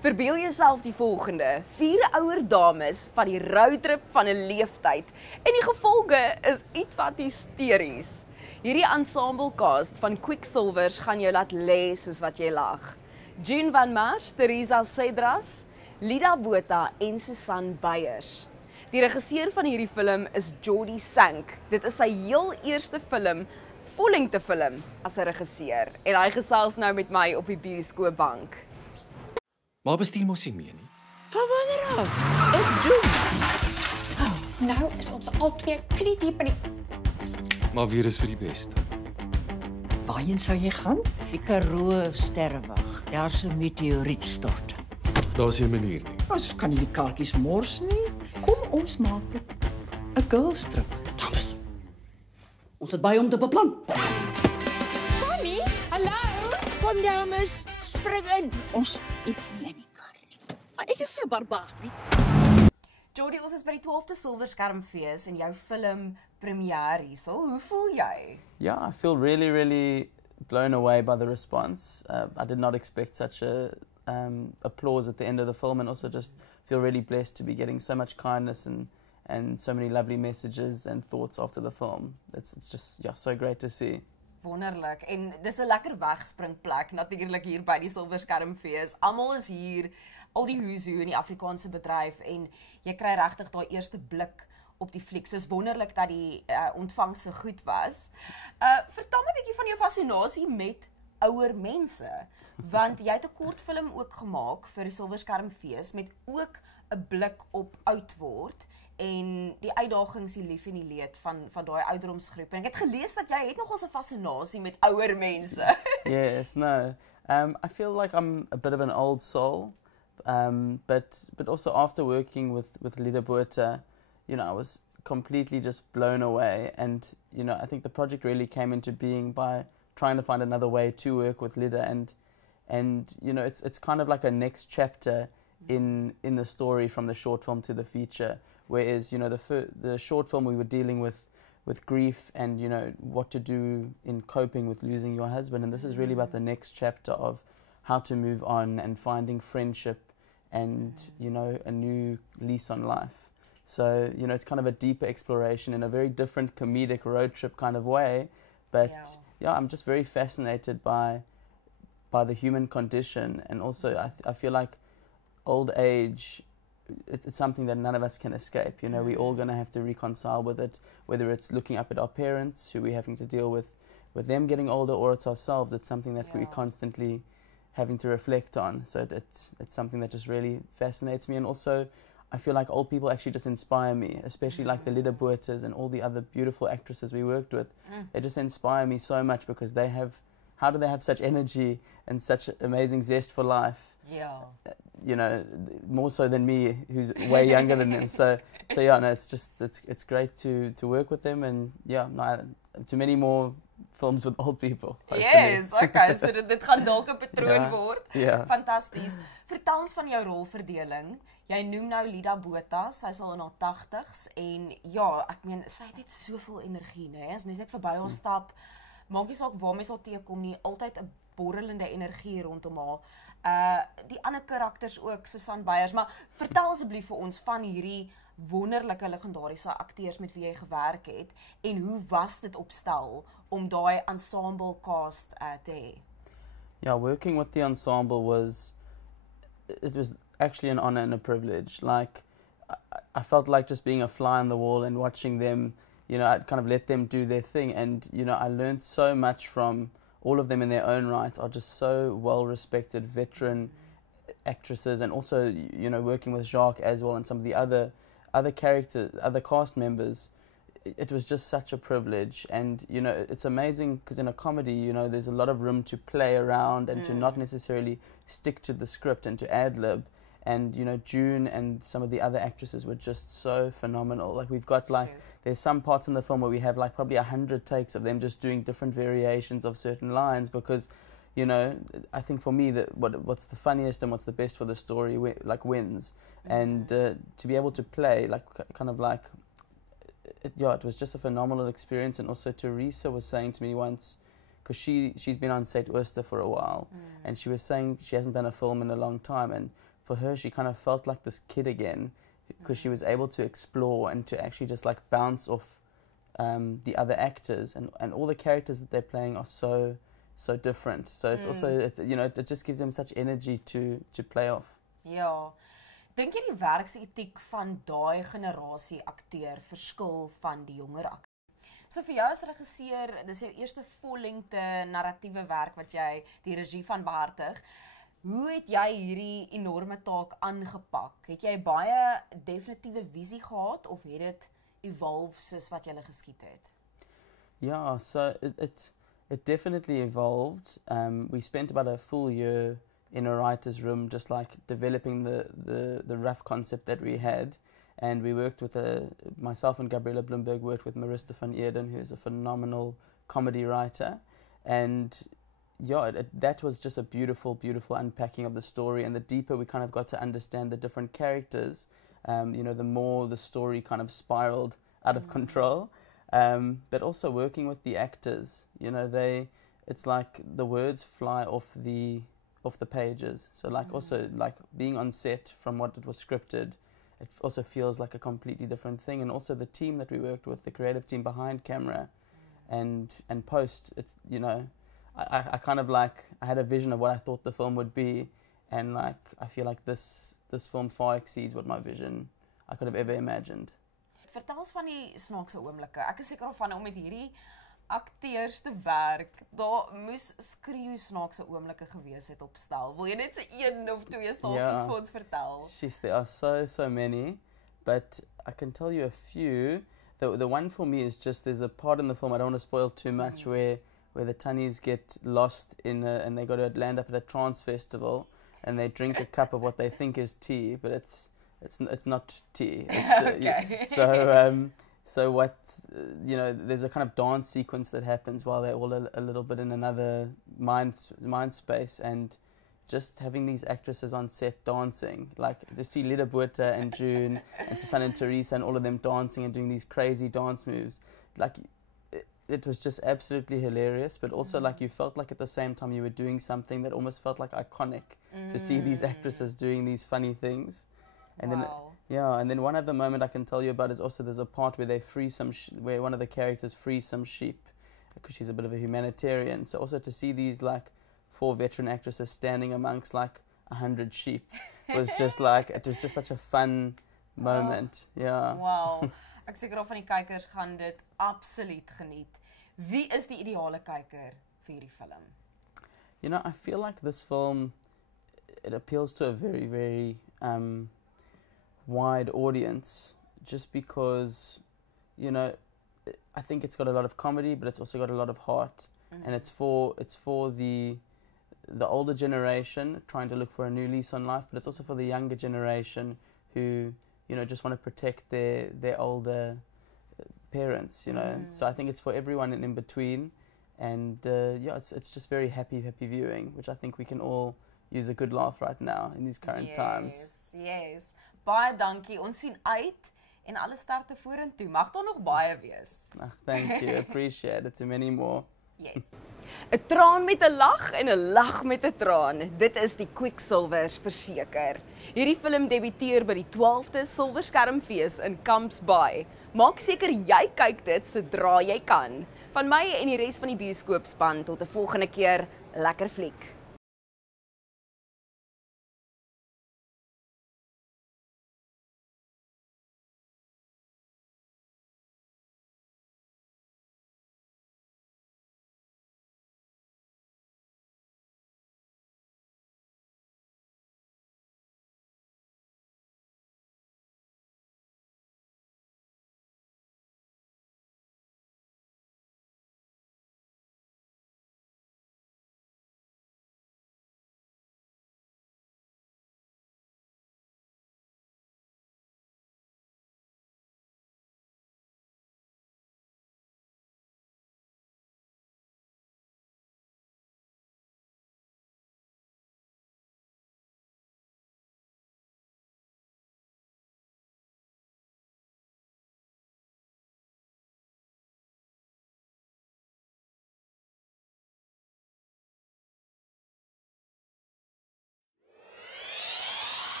Verbeel jouself die volgende: 4 ouer dames van die roadtrip van 'n leeftyd en die gevolge is ietwat hysteries. Hierdie ensemble-cast van Quicksilvers gaan jou laat lê soos wat jy lag. June van Mars, Teresa Cedras, Lida Botha en Susan Beyers. Die regisseur van hierdie film is Jordi Sank. Dit is sy heel eerste film, vollengte film, as 'n regisseur. En hy gesels nou met my op die bioskoopbank. Maar bestuur mos nie meer nie. Van wanneer af? Ek doen. Nou is ons albei kniediep in die... Maar weer is vir die beste. Waarheen sou jy gaan? Die Karoo sterrewag. Daar's 'n meteorietstort. Daar's nie 'n manier nie. Ons kan nie die kaartjies mors nie. Kom ons maak dit 'n girls trip. Dames, ons het baie om te beplan. Connie, hallo? Kom dames, spring in. Ons eet nie in die kar nie. Maar ek is nie 'n barbaar nie. Jordi, ons is by die 12de Silverskermfees en jou film premier hierso. Hoe voel jy? Yeah, I feel really blown away by the response. I did not expect such a applause at the end of the film, and also just feel really blessed to be getting so much kindness and so many lovely messages and thoughts after the film. It's just so great to see. Wonderlik. En dis 'n lekker wegspringplek natuurlik hier by die Silverskermfees. Almal is hier, al die who's who in die Afrikaanse bedryf en jy kry regtig daai eerste blik op die fliek. Soos wonderlik dat die ontvangs so goed was. Vertel my 'n bietjie van jou fascinasie met ouer mense, want jy het 'n kortfilm ook gemaak vir die Silverskermfees met ook 'n blik op oud word en die uitdagings, die lief en die leed van daai ouderdomsgroep. En ek het gelees dat jy het nogals 'n fascinasie met ouer mense. Yes, no. I feel like I'm a bit of an old soul, but also after working with Lida Botha, you know, I was completely just blown away, and you know, I think the project really came into being by trying to find another way to work with Lida, and you know, it's kind of like a next chapter in the story from the short film to the feature. Whereas, you know, the short film we were dealing with grief and, you know, what to do in coping with losing your husband, and this is really about the next chapter of how to move on and finding friendship and, you know, a new lease on life. So, you know, it's kind of a deeper exploration in a very different comedic road trip kind of way, but yeah, I'm just very fascinated by the human condition, and also I feel like old age, it's something that none of us can escape. You know, we're all going to have to reconcile with it, whether it's looking up at our parents, who we're having to deal with them getting older, or it's ourselves. It's something that we're constantly having to reflect on. So it's something that just really fascinates me. And also, I feel like old people actually just inspire me, especially like the Lida Bothas and all the other beautiful actresses we worked with. They just inspire me so much because how do they have such energy and such amazing zest for life? Yeah. You know, more so than me, who's way younger than them. So yeah, no, it's great to work with them, and yeah, no, to many more films with old people. Hopefully. Yes, okay, so dit gaan dalk 'n patroon word. Ja. Fantasties. Vertel ons van jou rolverdeling. Jy noem nou Lida Botha, sy's al in haar 80's en ja, ek meen sy het net soveel energie, né? As mens net verby haar stap, maak nie saak waar mens haar teekom nie, altyd 'n borrelende energie rondom haar. Die ander karakters ook, Susan Beyers, maar vertel asseblief vir ons van hierdie wonderlike legendariese akteurs met wie jy gewerk het en hoe was dit opstel om daai ensemble cast te hê? Yeah, working with the ensemble was actually an honor and a privilege. Like, I felt like just being a fly on the wall and watching them, you know, I'd kind of let them do their thing, and you know, I learned so much from all of them in their own right. Are just so well-respected veteran actresses, and also, you know, working with Jacques as well and some of the other cast members, it was just such a privilege. And you know, it's amazing because in a comedy, you know, there's a lot of room to play around and to not necessarily stick to the script and to ad-lib. And you know, June and some of the other actresses were just so phenomenal. Like, we've got like, there's some parts in the film where we have like probably 100 takes of them just doing different variations of certain lines, because, you know, I think for me that what's the funniest and what's the best for the story wins. And to be able to play like kind of like, it was just a phenomenal experience. And also Teresa was saying to me once, because she's been on St. Oyster for a while, and she was saying she hasn't done a film in a long time, and for her, she kind of felt like this kid again because she was able to explore and to actually just like bounce off the other actors, and all the characters that they're playing are so different. So it's also, it just gives them such energy to play off. Ja. Dink jy die werksetiek van daai generasie akteur verskil van die jonger akteur? So vir jou as regisseur, dis jou eerste vollengte narratiewe werk wat jy die regie van behartig. Hoe het jy hierdie enorme taak aangepak? Het jy baie definitiewe visie gehad of het dit evolve soos wat jy geskiet het? Yeah, so it definitely evolved. We spent about a full year in a writer's room just like developing the rough concept that we had, and we worked with myself and Gabriella Bloomberg worked with Marista van Eerden, who is a phenomenal comedy writer, and yeah, that was just a beautiful unpacking of the story, and the deeper we kind of got to understand the different characters, the more the story kind of spiraled out of control. But also working with the actors, it's like the words fly off the pages. So like also like being on set from what it was scripted, it also feels like a completely different thing. And also the team that we worked with, the creative team behind camera and post, it's, I kind of like, I had a vision of what I thought the film would be, and like I feel like this film far exceeds what my vision I could have ever imagined. Vertel ons van die snaakse oomblikke. Ek is seker of om met hierdie akteurs te werk, daar moes skreeu snaakse oomblikke gewees het op stel. Wil jy net so een of twee staaltjies vir ons vertel? There are so many, but I can tell you a few. The one for me is just, there's a part in the film, I don't want to spoil too much, where the Tunnies get lost and they got to land up at a trance festival and they drink a cup of what they think is tea, but it's not tea. Okay. So what, there's a kind of dance sequence that happens while they're all a little bit in another mind space, and just having these actresses on set dancing, like to see Lida Botha and June and Susanna and Teresa and all of them dancing and doing these crazy dance moves, like it was just absolutely hilarious, but also like you felt like at the same time you were doing something that almost felt like iconic to see these actresses doing these funny things. And then one other moment I can tell you about is also there's a part where they free where one of the characters frees some sheep because she's a bit of a humanitarian. So also to see these like 4 veteran actresses standing amongst like 100 sheep was just like, it was just such a fun moment. Yeah. Wow. Ek seker of van die kykers gaan dit absoluut geniet. Wie is die ideale kyker vir hierdie film? I feel like this film, it appeals to a very, very wide audience, just because, I think it's got a lot of comedy, but it's also got a lot of heart, and it's for the older generation trying to look for a new lease on life, but it's also for the younger generation who just want to protect their older parents, So I think it's for everyone in between, and it's just very happy viewing, which I think we can all use a good laugh right now in these current times. Yes. Baie dankie. Ons sien uit en alle sterkte vorentoe. Mag daar nog baie wees. Thank you. Appreciate it. Too many more. Yes. 'n Traan met 'n lag en 'n lag met 'n traan. Dit is die Quicksilvers verseker. Hierdie film debuteer by die 12de Silverskermfees in Camps Bay. Maak seker jy kyk dit sodra jy kan. Van my en die res van die bioskoopspan tot 'n volgende keer, lekker fliek.